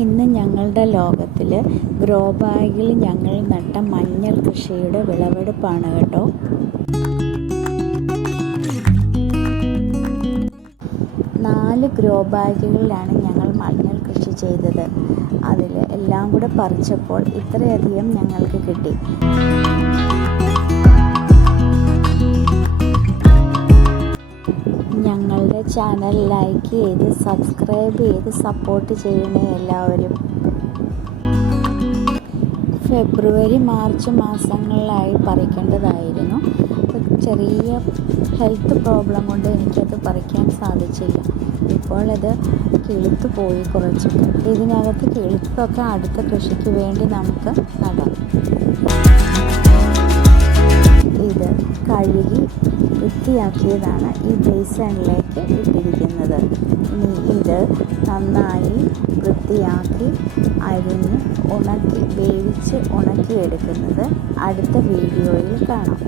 ഇന്ന് ഞങ്ങളുടെ ലോകത്തിൽ ഗ്രോ ബാഗിൽ ഞങ്ങൾ നട്ട മഞ്ഞൾ കൃഷിയുടെ വിളവെടുപ്പാണ് കേട്ടോ. നാല് ഗ്രോ ബാഗുകളിലാണ് ഞങ്ങൾ മഞ്ഞൾ കൃഷി ചെയ്തത്. അതിൽ എല്ലാം കൂടെ പറിച്ചപ്പോൾ ഇത്രയധികം ഞങ്ങൾക്ക് കിട്ടി. ഞങ്ങളുടെ ചാനൽ ലൈക്ക് ചെയ്ത് സബ്സ്ക്രൈബ് ചെയ്ത് സപ്പോർട്ട് ചെയ്യണേ എല്ലാവരും. ഫെബ്രുവരി മാർച്ച് മാസങ്ങളിലായി പറിക്കേണ്ടതായിരുന്നു. ചെറിയ ഹെൽത്ത് പ്രോബ്ലം കൊണ്ട് എനിക്കത് പറിക്കാൻ സാധിച്ചില്ല. ഇപ്പോൾ ഇത് കിളുത്ത് പോയി കുറച്ചൊക്കെ. ഇതിനകത്ത് കിളുത്തൊക്കെ അടുത്ത കൃഷിക്ക് വേണ്ടി നമുക്ക് നടാം. ഇത് കഴുകി വൃത്തിയാക്കിയതാണ് ഈ ബേസണിലേക്ക് ഇട്ടിരിക്കുന്നത്. ഇനി ഇത് നന്നായി വൃത്തിയാക്കി അരിഞ്ഞ് വേവിച്ച് ഉണക്കിയെടുക്കുന്നത് അടുത്ത വീഡിയോയിൽ കാണാം.